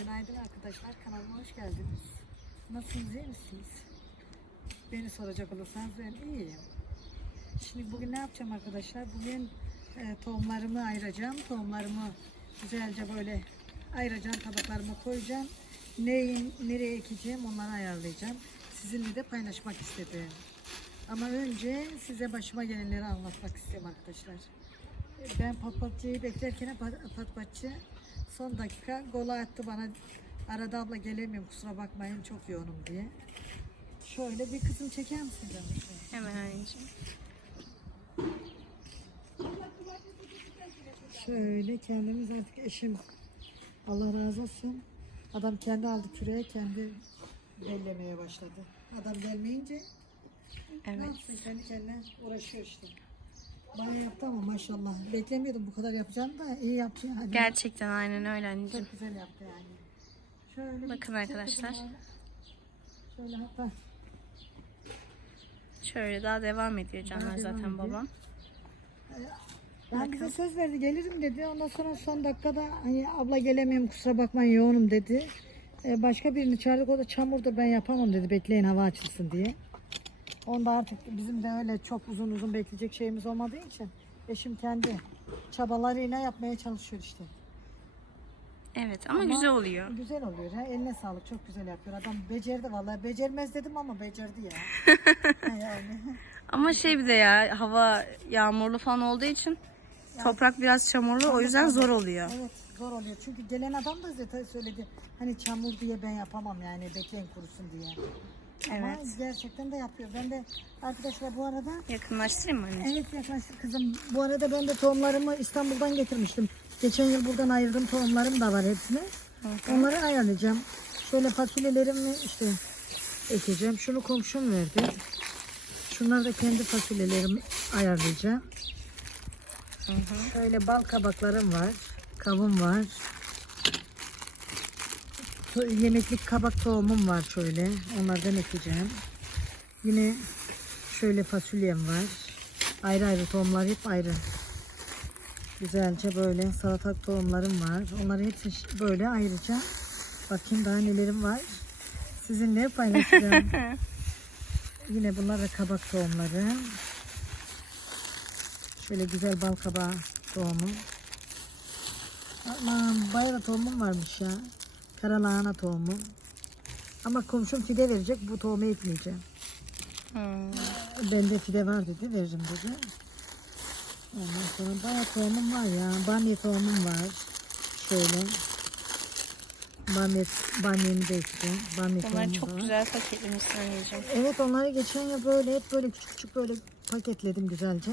Günaydın arkadaşlar. Kanalıma hoş geldiniz. Nasılsınız, iyi misiniz? Beni soracak olursanız ben iyiyim. Şimdi bugün ne yapacağım arkadaşlar? Bugün e, tohumlarımı ayıracağım. Tohumlarımı güzelce böyle ayıracağım, tabaklarıma koyacağım. Neyin, nereye ekeceğim onları ayarlayacağım. Sizinle de paylaşmak istedim. Ama önce size başıma gelenleri anlatmak istiyorum arkadaşlar. Ben patpatçıyı beklerken pat- patpatçı son dakika gola attı bana. Arada abla gelemiyorum kusura bakmayın çok yoğunum diye. Şöyle bir kısım çeker misin canım? Hemen anneciğim. Şöyle kendimiz artık eşim Allah razı olsun. Adam kendi aldı küreye kendi bellemeye başladı. Adam gelmeyince ne Evet. yapsın kendi kendine uğraşıyor işte. Bayağı yaptı ama maşallah. Beklemiyordum bu kadar yapacağını da iyi yaptı yani. Gerçekten aynen öyle anneciğim. Çok güzel yaptı yani. Şöyle Bakın arkadaşlar. Şöyle hatta Şöyle daha devam ediyor canlar zaten ediyor. babam. Ben bize söz verdi gelirim dedi. Ondan sonra son dakikada hani abla gelemiyorum kusura bakmayın yoğunum dedi. Ee, başka birini çağırdık o da çamurdur ben yapamam dedi bekleyin hava açılsın diye. Onda artık bizim de öyle çok uzun uzun bekleyecek şeyimiz olmadığı için eşim kendi çabalarıyla yapmaya çalışıyor işte. Evet ama, Ama- güzel oluyor. Güzel oluyor ha eline sağlık çok güzel yapıyor. Adam becerdi vallahi becermez dedim ama becerdi ya. Yani. Ama şey bir de ya hava yağmurlu falan olduğu için toprak biraz çamurlu o yüzden zor oluyor. Evet zor oluyor. Çünkü gelen adam da zaten söyledi. Hani çamur diye ben yapamam yani bekleyin kurusun diye. Ama Evet. gerçekten de yapıyor. Ben de arkadaşlar bu arada Yakınlaştırayım mı anneciğim? evet yaklaşık kızım. Bu arada ben de tohumlarımı İstanbul'dan getirmiştim. Geçen yıl buradan ayırdığım tohumlarım da var hepsini. Onları ayarlayacağım. Şöyle fasulyelerimi işte ekeceğim. Şunu komşum verdi. Şunları da kendi fasulyelerimi ayarlayacağım. Şöyle bal kabaklarım var. Kavun var. Yemeklik kabak tohumum var şöyle. Onlardan ekeceğim. Yine şöyle fasulyem var. Ayrı ayrı tohumlar hep ayrı. Güzelce böyle salatalık tohumlarım var. Onları hepsi böyle ayıracağım. Bakayım daha nelerim var. Sizinle paylaşacağım. Yine bunlar da kabak tohumları. Şöyle güzel bal kabağı tohumu. Aman bayağı da tohumum varmış ya. Karalahana tohumu. Ama komşum fide verecek. Bu tohumu ekmeyeceğim. Hmm. Bende fide var dedi. Veririm dedi. Ondan sonra bayağı tohumum var ya. Bamya tohumum var. Şöyle. Bamya, bamyamı da ekeceğim. Bamya tohumum çok var. güzel paketlemişsin anneciğim. Evet onları geçen yıl böyle hep böyle küçük küçük böyle paketledim güzelce.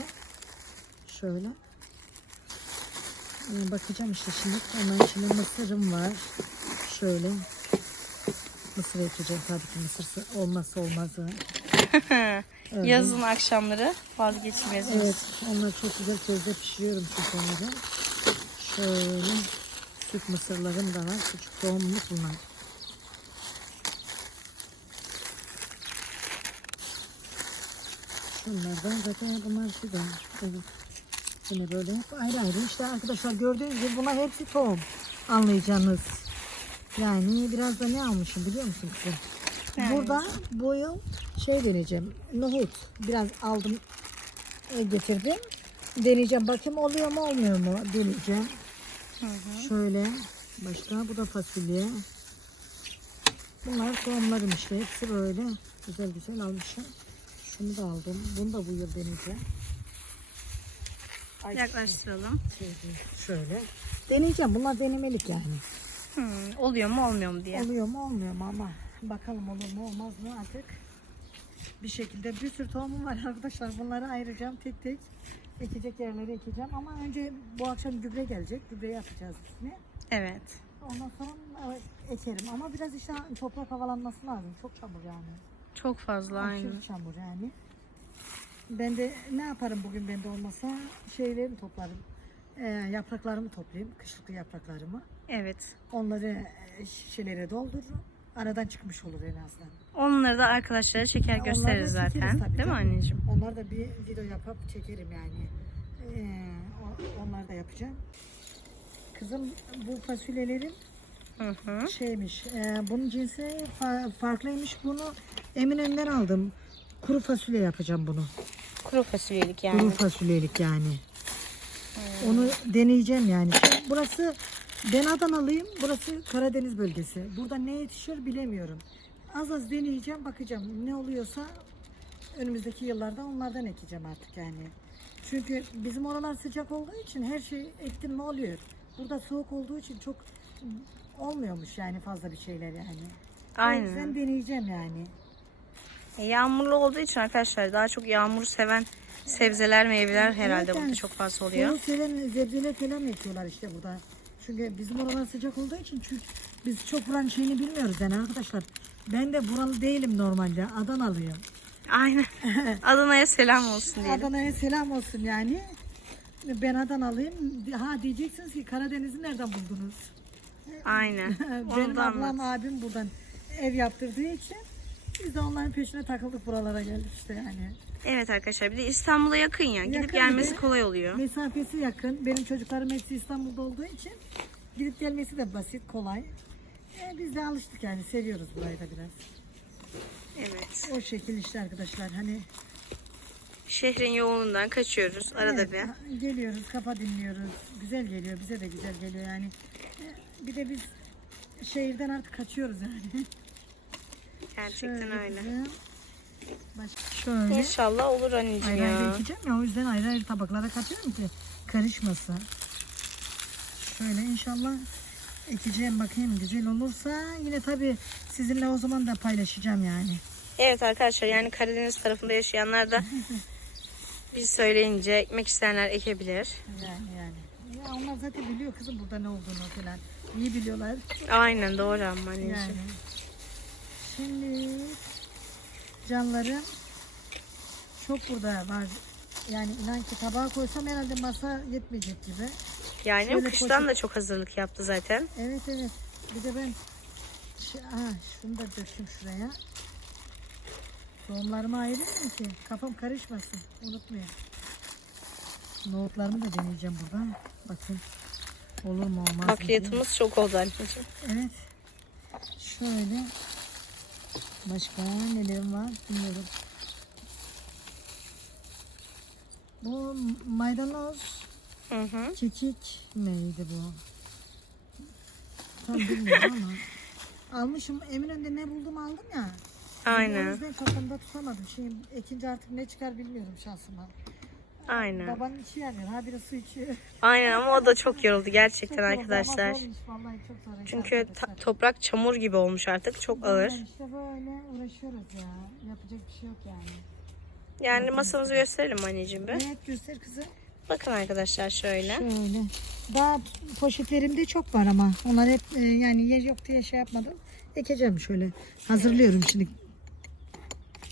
Şöyle. Ee, bakacağım işte şimdi. Onların içinde mısırım var. Şöyle. Mısır ekeceğim tabii ki mısır olmazsa olmazı. Öyle. Yazın akşamları vazgeçilmezimiz. Evet onlar çok güzel közde pişiriyorum çünkü onları. Şöyle. Süt mısırlarım da var. Küçük tohumluk bunlar. Şunlardan zaten bunlar fidan. Evet. Yine böyle hep ayrı ayrı. İşte arkadaşlar gördüğünüz gibi bunlar hepsi tohum. Anlayacağınız. Yani biraz da ne almışım biliyor musun kızım? Ne Burada bu yıl şey deneyeceğim. Nohut. Biraz aldım e, getirdim. Deneyeceğim. Bakayım oluyor mu olmuyor mu deneyeceğim. Şöyle. Başka bu da fasulye. Bunlar tohumlarım işte. Hepsi böyle güzel güzel almışım. Şunu da aldım. Bunu da bu yıl deneyeceğim. Ay, Yaklaştıralım. şöyle, şöyle. Deneyeceğim. Bunlar denemelik yani. Oluyor mu olmuyor mu diye. Oluyor mu olmuyor mu ama bakalım olur mu olmaz mı artık. Bir şekilde bir sürü tohumum var arkadaşlar. Bunları ayıracağım tek tek. Ekecek yerleri ekeceğim ama önce bu akşam gübre gelecek. Gübreyi atacağız üstüne. Evet. Ondan sonra ekerim ama biraz işte toprak havalanması lazım. Çok çamur yani. Çok fazla aynı. Aşırı çamur yani. Ben de ne yaparım bugün bende olmasa şeylerimi toplarım. Ee, yapraklarımı toplayayım. Kışlık yapraklarımı. Evet. Onları e, şişelere doldururum. Aradan çıkmış olur en azından. Onları da arkadaşlara çeker Onları da gösteririz zaten. tabii, Değil mi anneciğim? Onlar da bir video yapıp çekerim yani. Ee, onları da yapacağım. Kızım bu fasulyelerin Hı hı. şeymiş. e, bunun cinsi fa- farklıymış. Bunu Eminönü'nden aldım. Kuru fasulye yapacağım bunu. Kuru fasulyelik yani. Kuru fasulyelik yani. Onu deneyeceğim yani. Burası ben Adanalıyım. Burası Karadeniz bölgesi. Burada ne yetişir bilemiyorum. Az az deneyeceğim, bakacağım. Ne oluyorsa önümüzdeki yıllarda onlardan ekeceğim artık yani. Çünkü bizim oralar sıcak olduğu için her şey ektim mi oluyor. Burada soğuk olduğu için çok olmuyormuş yani fazla bir şeyler yani. O yüzden Aynen. deneyeceğim yani. E, Yağmurlu olduğu için arkadaşlar daha çok yağmur seven sebzeler, meyveler herhalde burada çok fazla oluyor. Seven zebzeler falan ekiyorlar işte burada. Çünkü bizim oralar sıcak olduğu için çünkü biz çok buranın şeyini bilmiyoruz yani arkadaşlar. Ben de buralı değilim normalde. Adanalıyım. Aynen. Adana'ya selam olsun diyelim. Adana'ya selam olsun yani. Ben Adanalıyım. Ha diyeceksiniz ki Karadeniz'i nereden buldunuz? Aynen. Benim ablam anlat. abim buradan ev yaptırdığı için biz de onların peşine takıldık buralara geldik işte yani. Evet arkadaşlar bir de İstanbul'a yakın ya. Gidip Yakın gelmesi bir de. kolay oluyor. Mesafesi yakın. Benim çocuklarım hepsi İstanbul'da olduğu için gidip gelmesi de basit, kolay. E, biz de alıştık yani. Seviyoruz burayı da biraz. Evet. O şekil işte arkadaşlar. Hani Şehrin yoğunluğundan kaçıyoruz arada evet, bir. ha- geliyoruz, kafa dinliyoruz. Güzel geliyor. Bize de güzel geliyor yani. E, bir de biz şehirden artık kaçıyoruz yani. Gerçekten Şöyle öyle. şöyle. İnşallah olur anneciğim Ayrı ayrı ya. ekeceğim ya o yüzden ayrı ayrı tabaklara katıyorum ki karışmasın. Şöyle inşallah ekeceğim bakayım güzel olursa yine tabi sizinle o zaman da paylaşacağım yani. Evet arkadaşlar yani Karadeniz tarafında yaşayanlar da biz söyleyince ekmek isteyenler ekebilir. Yani yani. Ya onlar zaten biliyor kızım burada ne olduğunu falan. İyi biliyorlar. Aynen doğru ama anneciğim. Yani. Şimdi canlarım çok burada var. Yani inan ki tabağa koysam herhalde masa yetmeyecek gibi. Yani Şöyle kıştan poşet- da çok hazırlık yaptı zaten. Evet evet. Bir de ben şu, aha, şunu da döktüm şuraya. Tohumlarımı ayırıyorum ki kafam karışmasın. Unutmayın. Nohutlarımı da deneyeceğim burada. Bakın. Olur mu olmaz. Bakliyatımız çok oldu anneciğim. Evet. Şöyle. Başka nelerim var bilmiyorum. Bu maydanoz Hı hı. Kekik neydi bu? Tam bilmiyorum ama. Almışım Eminönü'nde ne buldum aldım ya. O Aynen. yüzden kafamda tutamadım. Şimdi ikinci artık ne çıkar bilmiyorum şansıma. Aynen. Babanın içi yanıyor. Ha biraz su içiyor. Aynen ama o da çok yoruldu Çok gerçekten ama arkadaşlar. vallahi çok zor Çünkü arkadaşlar. toprak çamur gibi olmuş artık. Çok ağır. Vallahi İşte böyle uğraşıyoruz ya. Yapacak bir şey yok yani. Yani masamızı gösterelim anneciğim bir. Evet göster kızı. Bakın arkadaşlar şöyle. Şöyle. Daha poşetlerimde çok var ama. Onlar hep e, yani yer yok diye şey yapmadım. Ekeceğim şöyle. Hazırlıyorum şimdi.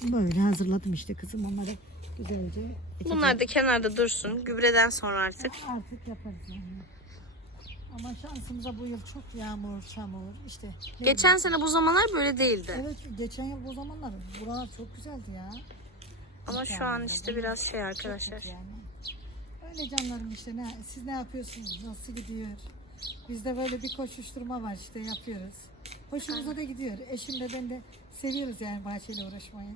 Böyle hazırladım işte kızım onları güzelce. Bunlar da kenarda dursun. Gübreden sonra artık. Artık yaparız yani. Ama şansımıza bu yıl çok yağmur, çamur işte. Geçen sene bu zamanlar böyle değildi. Evet geçen yıl bu zamanlar buralar çok güzeldi ya. Ama şu an işte biraz şey arkadaşlar. yani. Öyle canlarım işte ne, siz ne yapıyorsunuz nasıl gidiyor? Bizde böyle bir koşuşturma var işte yapıyoruz. Hoşumuza da gidiyor. Eşim de ben de seviyoruz yani bahçeyle uğraşmayı.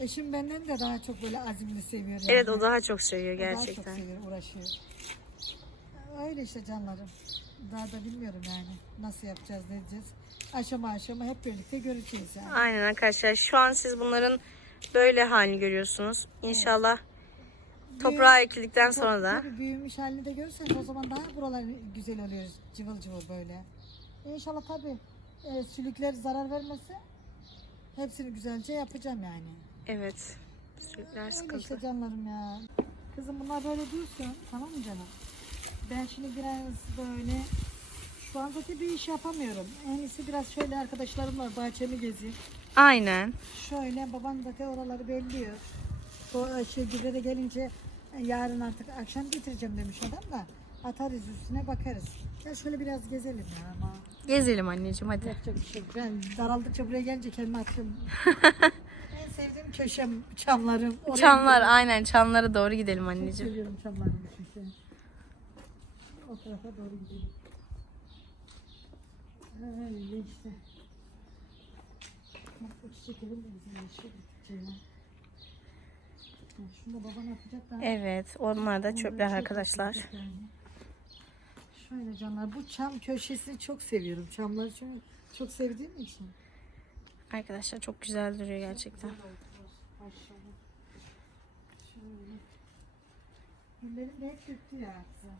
Eşim benden de daha çok böyle azimli seviyor. Yani. Evet o daha çok seviyor O Daha çok gerçekten. seviyor, uğraşıyor. Öyle işte canlarım. Daha da bilmiyorum yani nasıl yapacağız, ne edeceğiz. Aşama aşama hep birlikte göreceğiz yani. Aynen arkadaşlar. Şu an siz bunların böyle halini görüyorsunuz. İnşallah toprağa ekildikten sonra da büyümüş halini de görürseniz o zaman daha buralar güzel oluyor. Cıvıl cıvıl böyle. İnşallah tabii e, sülükler zarar vermese hepsini güzelce yapacağım yani. evet. Sürükler Öyle sıkıntı. işte canlarım ya. Kızım bunlar böyle dursun. Tamam mı canım? Ben şimdi biraz böyle şu an zaten bir iş yapamıyorum. En iyisi biraz şöyle arkadaşlarımla bahçemi gezeyim. Aynen. Şöyle babam zaten oraları belliyor. O şey gelince e, yarın artık akşam getireceğim demiş adam da atarız üstüne bakarız. Ya şöyle biraz gezelim ya ama Gezelim anneciğim hadi. yapacak bir şey yok. Ben daraldıkça buraya gelince kendime atıyorum. en sevdiğim köşem çamlarım. Oraya Çamlar gidiyorum. aynen çamlara doğru gidelim anneciğim. seviyorum çamlarımı çünkü. O tarafa doğru gidelim. Öyle işte. Bak bu çiçeklerin de güzel. Ha, Şunu da baban atacak da. Evet onlar da çöpler arkadaşlar. Şöyle canlar bu çam köşesini çok seviyorum. Çamları çok, çok sevdiğim için. Arkadaşlar çok güzel duruyor gerçekten. De hep döktü ya. kızım.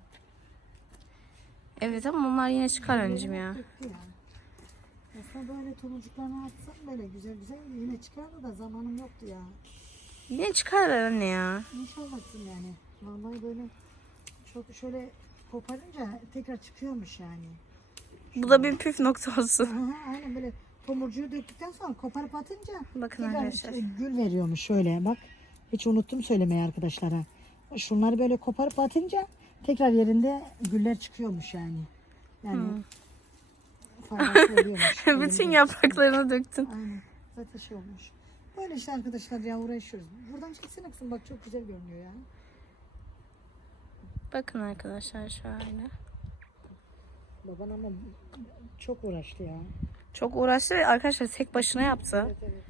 Evet ama onlar yine çıkar hep ya. döktü ya. Aslında böyle tomurcuklarını atsam böyle güzel güzel yine çıkardı da zamanım yoktu ya. Yine çıkarlar anne ya. İnşallah yani. Vallahi böyle çok şöyle koparınca tekrar çıkıyormuş yani. Bu da bir püf nokta olsun. Aha, aynen böyle tomurcuğu döktükten sonra koparıp atınca Bakın tekrar arkadaşlar. gül veriyormuş şöyle bak. Hiç unuttum söylemeyi arkadaşlara. Şunları böyle koparıp atınca tekrar yerinde güller çıkıyormuş yani. Yani oluyormuş. Bütün yapraklarını döktün. Aynen. Zaten şey olmuş. Böyle işte arkadaşlar ya uğraşıyoruz. Buradan çeksene kızım bak çok güzel görünüyor ya. Bakın arkadaşlar şöyle. Baban ama çok uğraştı ya. Çok uğraştı ve arkadaşlar tek başına yaptı. Evet evet.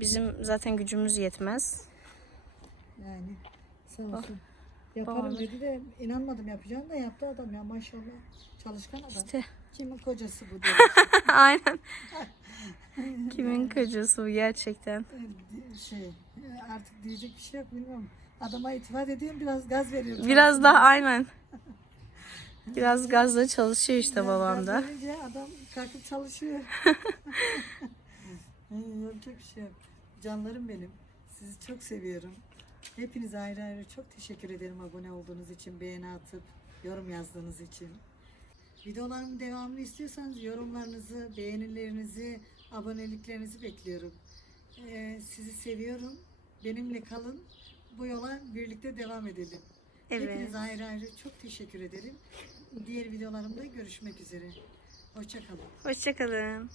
Bizim zaten gücümüz yetmez. Yani sağ olsun. Yaparım Doğru. dedi de inanmadım yapacağını da yaptı adam ya maşallah. Çalışkan adam. İşte Kimin kocası bu diyor. aynen. Kimin kocası bu gerçekten. şey artık diyecek bir şey yok bilmiyorum. Adama itimat ediyorum biraz gaz veriyorum. Biraz daha aynen. Biraz gazla çalışıyor işte Biraz babam da. adam kalkıp çalışıyor. Yapacak bir şey yok. Canlarım benim. Sizi çok seviyorum. Hepinize ayrı ayrı çok teşekkür ederim abone olduğunuz için, beğeni atıp yorum yazdığınız için. Videolarımın devamını istiyorsanız yorumlarınızı, beğenilerinizi, aboneliklerinizi bekliyorum. Ee, sizi seviyorum. Benimle kalın. Bu yola birlikte devam edelim. Evet. Hepinize ayrı ayrı çok teşekkür ederim. Diğer videolarımda görüşmek üzere. Hoşçakalın. Hoşçakalın.